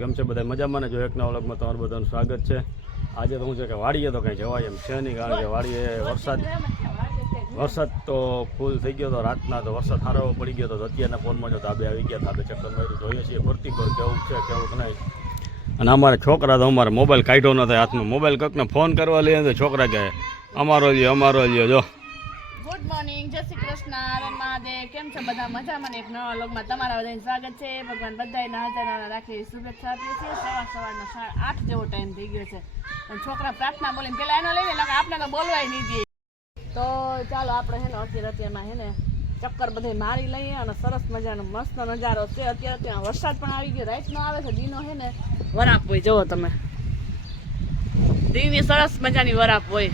કેમ છે? બધા મજામાં ને? જો એક નવા વ્લોગમાં તમારું બધાનું સ્વાગત છે. આજે તો હું છે કે વાડીએ તો કંઈ જવાય એમ છે નહીં, કારણ કે વાડીએ વરસાદ વરસાદ તો ફૂલ થઈ ગયો હતો રાતના તો વરસાદ સારો પડી ગયો હતો અત્યારના ફોનમાં જો તાબે આવી ગયા તાબે ચક્કર મારી જોઈએ છીએ ભરતી પર કેવું છે, કેવું નહીં. અને અમારે છોકરા તો અમારે મોબાઈલ કાઢ્યો ન થાય, હાથમાં મોબાઈલ કંઈકને ફોન કરવા લઈએ તો છોકરા કહે, અમારો લ્યો અમારો લ્યો, જો. ગુડ મોર્નિંગ જય શ્રી કૃષ્ણ હરણ મહાદેવ, કેમ છો બધા? મજામાં એક નવા લોગમાં તમારા બધાનું સ્વાગત છે. ભગવાન બધાને હાજર રાખી શુભેચ્છા આપીએ છીએ. સવાર સવારનો સાડા આઠ જેવો ટાઈમ થઈ ગયો છે. પણ છોકરા પ્રાર્થના બોલીને પેલા એનો લઈને એટલે આપણે તો બોલવાય નહીં દે તો ચાલો આપણે હે ને, અત્યારે અત્યારમાં હે ને ચક્કર બધે મારી લઈએ અને સરસ મજાનો મસ્ત નજારો છે. અત્યારે ત્યાં વરસાદ પણ આવી ગયો રાઈટ નો આવે છે, દીનો હે ને, વરાપ હોય. જુઓ તમે. દીની સરસ મજાની વરાપ હોય.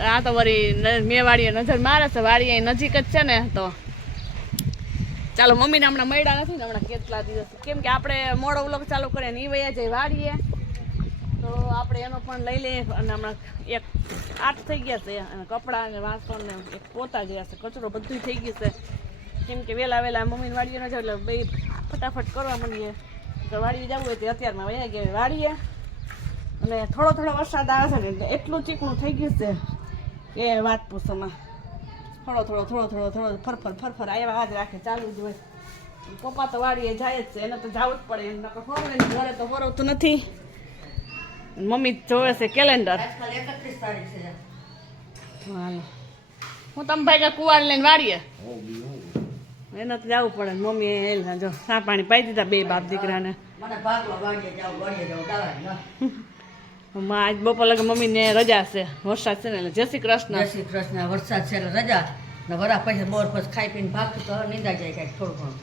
આ તો વળી ન- મેં વાડીએ નજર મારે છે વાડી અહીં નજીક જ છે ને, તો ચાલો, મમ્મીને હમણાં મળ્યા નથી ને, હમણાં કેટલા દિવસ કેમ કે આપણે મોડો ઉલગ ચાલુ કરીએ ને એ વયા જાય વાડીએ તો આપણે એનો પણ લઈ લઈએ અને હમણાં એક આઠ થઈ ગયા છે, અને કપડાં અને વાસણ ને એક પોતા ગયા છે, કચરો બધું થઈ ગયું છે. કેમ કે વહેલા વહેલા મમ્મીને વાડીએ ન જાય એટલે બે ફટાફટ કરવા માંડીએ. તો વાડીએ જવું હોય તે અત્યારમાં વયા ગયા વાડીએ અને થોડો થોડો વરસાદ આવે છે ને એટલું ચીકણું થઈ ગયું છે. કે વાત પૂછોમાં થોડો થોડો થોડો થોડો થોડો ફરફર ફરફર આવ્યા જ રાખે ચાલુ જ હોય. પપ્પા તો વાડીએ જાય જ છે એને તો જવું જ પડે એને નકર ફરવે ઘરે તો ફરવતું નથી. મમ્મી જોવે છે કેલેન્ડર. હાલો. હું તમે ભાઈ કુવાર લઈને વાળીએ? એને તો જવું પડે મમ્મી એ જો સા પાણી પાઈ દીધા બે બાપ દીકરાને. મને ભાગવા વાડીએ જાવ વાડીએ જાવ આજ બપોર લગે મમ્મીને રજા છે. વરસાદ છે ને એટલે જય શ્રી કૃષ્ણ. જય શ્રી કૃષ્ણ વરસાદ છે એટલે રજા. ને વરા પછી બોર પછી ખાઈ પીને ભાગતું તો નિંદા જાય કાંઈક થોડું ઘણું.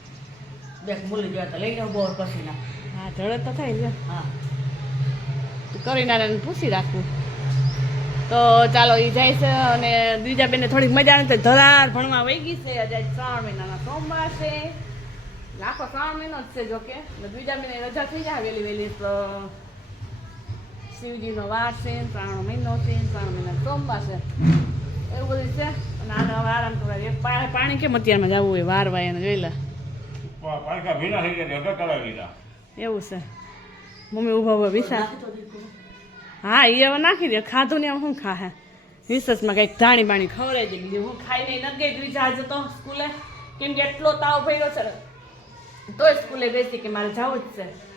બેક ભૂલી જાય તો લઈ લઉં બોર પછી ના હા જડે તો થાય છે. હા. કરીને પૂછી રાખવું તો ચાલો એ જાય છે અને બીજા બેને થોડીક મજા નથી ધરાર ભણવા વહી ગઈ છે. આજે શ્રાવણ મહિનાના સોમવાર છે. આખો શ્રાવણ મહિનો જ છે જોકે. બીજા મહિને રજા થઈ જાય વહેલી વહેલી તો શિવજીનો વાર છે શ્રાવણ મહિનો છે શ્રાવણ મહિના સોમવાર છે. એવું બધું છે. અને આને હવે આરામ કરાવી પાણી કેમ અત્યારમાં જવું હોય? વાર વાય એને જોઈ લે. એવું છે. મમ્મી ઊભા ઊભા વિસા. હા એ હવે નાખી દે. ખાધું ને એમ શું ખા હે રિસર્ચમાં કંઈક ધાણી બાણી ખવડાવી દે. બીજું હું ખાઈને નહીં ગઈ દ્વિજા જતો તો સ્કૂલે. કેમ કે એટલો તાવ ભર્યો છે ને. તોય સ્કૂલે બેસી કે મારે જવું જ છે.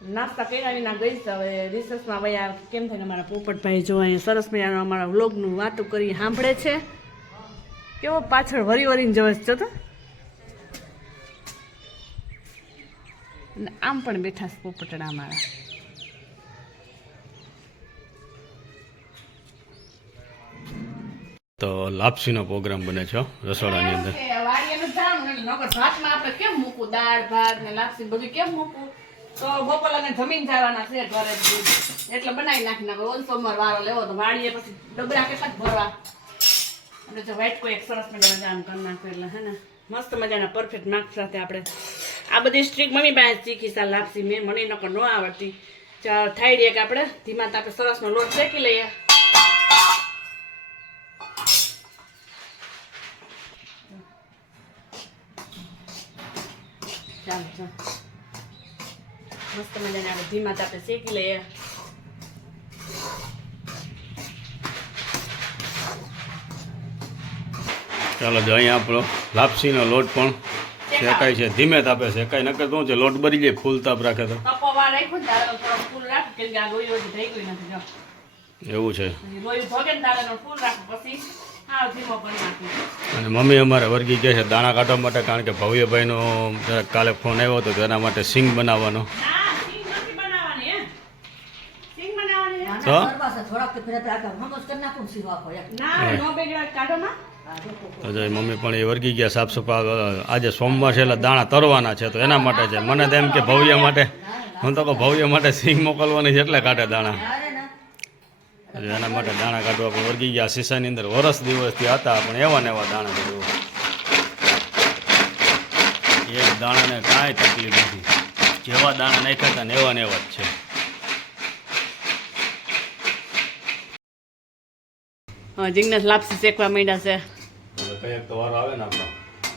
નાસ્તા કર્યા વિના ગઈ હવે રિસર્ચમાં વયા કેમ થઈને અમારા પોપટભાઈ જો અહીંયા સરસ મજાનું અમારા વ્લોગનું વાતો કરી સાંભળે છે. કેવો પાછળ વરી વરીને જોવે છો તો. આમ પણ બેઠા છે પોપટડા અમારા. તો લાપસીનો પ્રોગ્રામ બને છે રસોડાની અંદર. વાડીએનું જાણું નગર ભાતમાં આપણે કેમ મૂકું દાળ ભાત ને લાપસી બધું કેમ મૂકવું? તો બપોરને જમીન જવાના છે ઘરે એટલે બનાવી નાખી નાખો ઓલ સોમવાર વારો લેવો તો વાળીએ પછી ડબરા કેટલાક ભરવા. એટલે જો વાઇટ કોઈ એક સરસ મજાના જામ કરી નાખે એટલે, હે ને? મસ્ત મજાના પરફેક્ટ માર્ક સાથે આપણે. આ બધી સ્ટ્રીક મમ્મી પાસે શીખી સા લાપસી મેં, મને નકર ન આવડતી. ચાલ થાય એક આપણે. ધીમા તાપે સરસનો લોટ શેકી લઈએ. ચાલો ચાલો. મસ્ત મજાને આપણે ધીમા તાપે શેકી લઈએ. ચાલો જો અહીંયા આપણો લાપસીનો લોટ પણ શેકાય. છે. ધીમે તાપે શેકાય. નકર શું છે લોટ બરી જાય ફૂલ તાપ રાખે તો. જો. એવું છે. અને મમ્મી અમારે વર્ગી કહે છે દાણા કાઢવા માટે કારણ કે ભવ્યભાઈનો જરાક કાલે ફોન આવ્યો હતો તો એના માટે સિંગ બનાવવાનો. ના સિંગ નથી બનાવવાની હે. સિંગ બનાવવાની હે? તો? જો મમ્મી પણ એ વર્ગી ગયા સાફ સફાઈ આજે સોમવાર છે એટલે દાણા તરવાના છે તો એના માટે છે. મને તો એમ કે ભવ્ય માટે હું તો કહું ભવ્ય માટે સિંગ મોકલવાની છે એટલે કાઢે દાણા. એટલે એના માટે દાણા કાઢવા પણ વર્ગી ગયા. શીશાની અંદર વરસ દિવસથી હતા પણ એવા ને એવા દાણા કાઢવા. એ એક દાણાને કાંઈ તકલીફ નથી. જેવા દાણા નાખ્યા હતા ને એવા ને એવા જ છે. હા જિગ્નેશ લાપસી શેકવા માંડ્યા છે. કંઈક તો વારો આવે ને આપણો.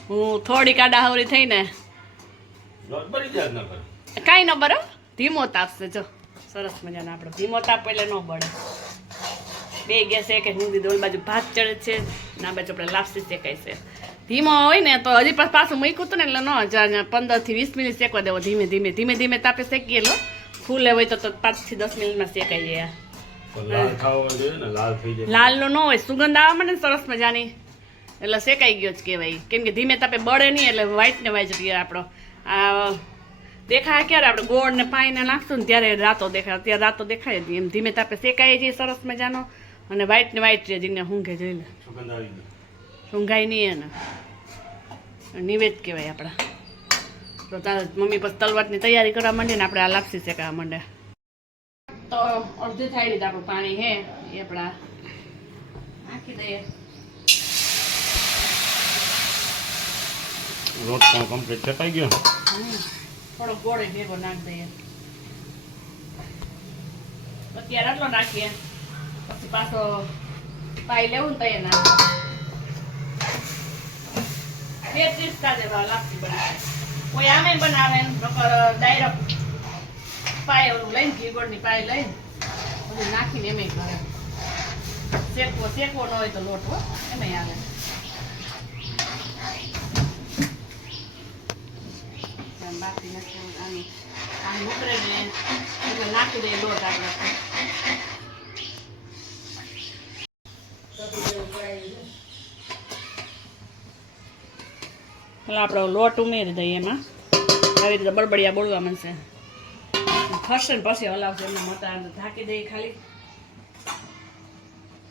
હું થોડીક કાડા થઈને થઈ ને. કાંઈ ન બરો ધીમો તાપ છે જો. સરસ મજાનો આપણો ધીમો તાપ એટલે ન બળે. બે ગેસ એક એક મૂકી દો બાજુ ભાત ચડે છે. ના બાજુ આપણે લાપસી શેકાય છે. ધીમો હોય ને તો હજી પાછું પાછું મૂક્યું હતું ને એટલે ન જ પંદરથી વીસ મિનિટ શેકવા દેવો. ધીમે ધીમે ધીમે ધીમે તાપે શેકીએ લો. ફૂલે હોય તો પાંચથી દસ મિનિટમાં શેકાઈ જાય લાલ ને ન હોય સુગંધ આવે મને સરસ મજાની. એટલે શેકાઈ ગયો જ કહેવાય. કેમ કે ધીમે તાપે બળે નહીં એટલે વ્હાઈટ ને વ્હાઈટ રહીએ આપણો. આ દેખાય ક્યારે? આપણે ગોળ ને પાણીને નાખશું ને ત્યારે રાતો દેખાય. અત્યારે રાતો દેખાય એમ ધીમે તાપે શેકાય જઈએ સરસ મજાનો. અને વ્હાઈટ ને વ્હાઈટ રહે જીને ઊંઘે આવી ગઈ ઊંઘાય નહીં એને. નિવેદ કહેવાય આપણા. તો તારે મમ્મી પછી તલવાટની તૈયારી કરવા માંડે ને આપણે આ લાપસી શેકાવા માંડે. તો અડધી થાય આપણું પાણી હે એ આપણા નાખી દઈએ. રોટ પણ કમ્પ્લીટ છપાઈ ગયો. થોડો ગોળે ભેગો નાખી દઈએ. અત્યારે આટલો નાખીએ. પછી પાછો પાઈ લેવું તો એના બે ત્રીસ કાજે ભાવ લાપસી બનાવે કોઈ આમે બનાવે નકર ડાયરેક્ટ પાય ઓલું લઈને ઘી ગોળની પાય લઈને, બધું નાખીને એમ કરે શેકવો શેકવો ન હોય તો લોટ, હો, એમાંય આવે. બાકી નાખીને આની આમ ઉતરે નાખી દઈએ લોટ આપણે. એટલે આપણો લોટ ઉમેરી દઈએ એમાં. આવી રીતે બળબડિયા બોલવા મળશે ખસશે ને પછી હલાવશે એમના મોટા ઢાંકી દઈએ ખાલી.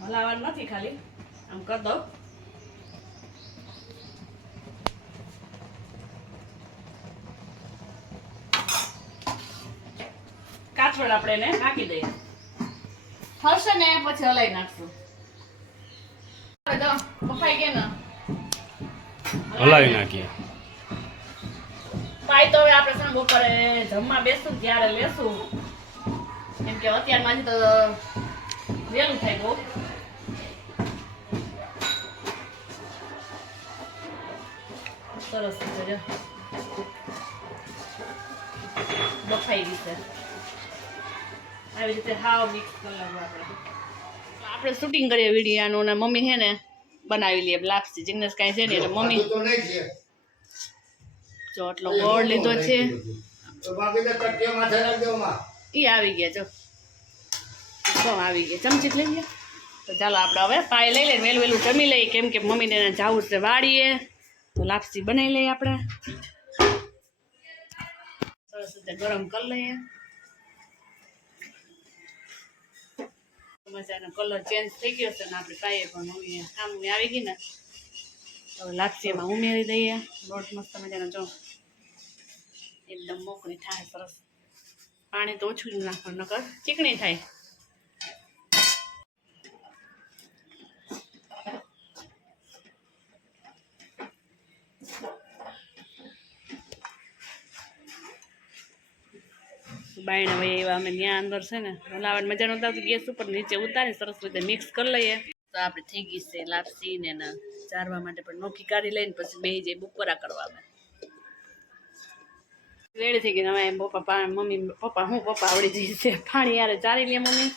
હલાવવાનું નથી ખાલી. આમ કરી દઉં. આપણે એને નાખી દઈએ. થશે ને પછી હલાવી નાખશું હવે તો બફાઈ ગયા ને હલાવી નાખીએ પાઈ તો હવે આપણે સાંભ બપોરે જમવા બેસું ત્યારે લેશું કેમ કે અત્યારમાં હજી તો વહેલું થાય બહુ સરસ છે બફાઈ ગઈ છે આવી રીતે હાવ મિક્સ કરી આપણે આપણે શૂટિંગ કરીએ વિડીયાનું ને મમ્મી હે ને બનાવી લઈએ લાપસી. જિગ્નેશ કાંઈ છે ને એટલે મમ્મી જો આટલો ગોળ લીધો છે. એ આવી ગયા જો. જો આવી ગયા. ચમચી લઈ ગયા તો ચાલો આપણે હવે પાય લઈ લઈએ વહેલું વહેલું જમી લઈએ. કેમ કે મમ્મીને જાવું છે વાળીએ તો લાપસી બનાવી લઈએ આપણે. સરસ રીતે ગરમ કરી લઈએ. મજાનો કલર ચેન્જ થઈ ગયો છે ને આપણે પાઈએ પણ મમ્મી કામ આવી ગઈ ને હવે લાપસી એમાં ઉમેરી દઈએ. લોટ મસ્ત મજાનો જો. એકદમ મોકળી થાય, સરસ. પાણી તો ઓછું જ નાખવાનું, નકર ચીકણી થાય. બાયણે વહી એવા અમે ત્યાં અંદર છે ને હલાવવાનું મજા નતા ગેસ ઉપર નીચે ઉતારી સરસ રીતે મિક્સ કરી લઈએ. તો આપણે થઈ ગઈ છે લાપસી ને એના ચારવા માટે પણ નોખી કાઢી લઈને પછી બે જઈ બપોરા કરવામાં રેડી થઈ ગઈ હવે પપ્પા મમ્મી પપ્પા હું પપ્પા આવડી જઈ છે પાણી યારે ચારી લે મમ્મી.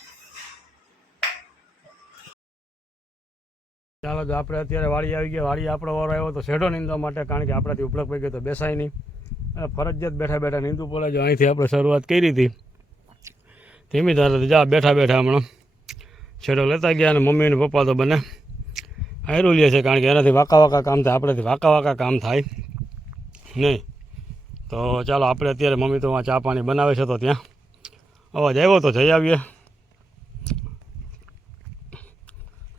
ચાલો જો આપણે અત્યારે વાડી આવી ગયા વાડી આપણો વારો આવ્યો તો શેઢો નીંદવા માટે કારણ કે આપણાથી ઉપલક પડી ગયો તો બેસાય નહીં. ફરજિયાત બેઠા બેઠા નિંદુ પડે જો અહીંથી આપણે શરૂઆત કરી હતી. ધીમી ધારે જા, બેઠા બેઠા હમણાં. છેડો લેતા ગયા અને મમ્મી અને પપ્પા તો બને આયરું લે છે કારણ કે એનાથી વાંકા વાંકા કામ થાય, આપણેથી વાંકા વાંકા કામ થાય. નહીં. તો ચાલો આપણે અત્યારે મમ્મી તો ચા પાણી બનાવે છે તો ત્યાં. અવાજ આવ્યો તો જઈ આવીએ.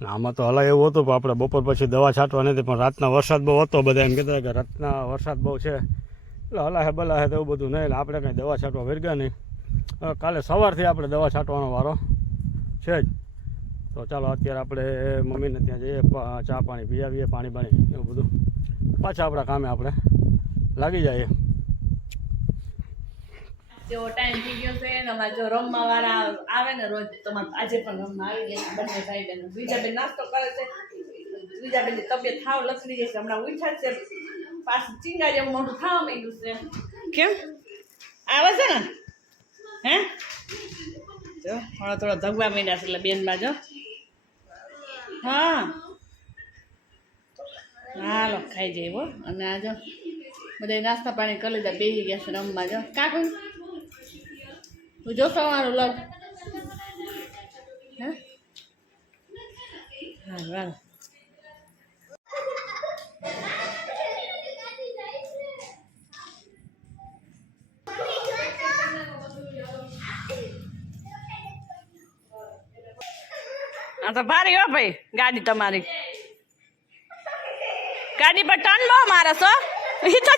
આમાં તો હલા એવું હતું પણ આપણે બપોર પછી દવા છાંટવા નથી, પણ રાતના વરસાદ બહુ હતો બધા એમ કહેતા કે રાતના વરસાદ બહુ છે. એટલે હલાહે બલાહે તો એવું બધું નહીં. એટલે આપણે કંઈ દવા છાંટવા વર્ગ્યા નહીં. કાલે સવારથી આપણે દવા છાંટવાનો વારો છે જ. તો ચાલો અત્યારે આપણે મમ્મીને ત્યાં જઈએ ચા પાણી પી આવીએ પાણી પાણી એવું બધું. પાછા આપણા કામે આપણે લાગી જઈએ. જેવો ટાઈમ થઈ ગયો રમવા છે. પાછું ચીંગા જેવું મોટું થવા માંડ્યું છે. કેમ? આવે છે ને? હે? જો થોડા થોડા ધગવા માંડ્યા છે એટલે બેનમાં જો હા. હાલો ખાઈ જાય હો. અને આ જો બધા નાસ્તા પાણી કરી લીધા બેસી ગયા છે રમવા. જો કાકુ તું જોશો મારું લગ હા? હા હાલો. આ તો ભારી હો ભાઈ, ગાડી તમારી. ગાડી પર ટન લો મારે, સો. ઈ તો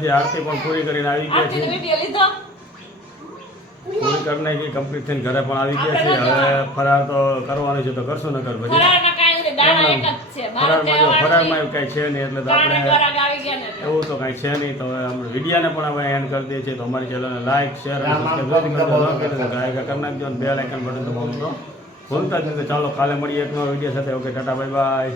મંદિરેથી આરતી પણ પૂરી કરીને આવી ગયા લીધો? પૂરી કરી નાખી કમ્પ્લીટ થઈને ઘરે પણ આવી ગયા છે હવે ફરાર તો કરવાનું છે તો કરશું નકર પછી. છે. ફરારમાં એવું કાંઈ છે નહીં એટલે તો આપણે ગરાગ આવી ગયા ને. એટલે. એવું તો કાંઈ છે નહીં. તો હવે અમે વિડીયાને પણ હવે એન્ડ કરી દઈએ છીએ. તો અમારી ચેનલને લાઈક શેર કરી નાખજો બે લાઇકન બટન દબાવવાનું ભૂલતા જ નહીં તો ચાલો કાલે મળીએ એક નવા વીડિયો સાથે. Okay tata bye bye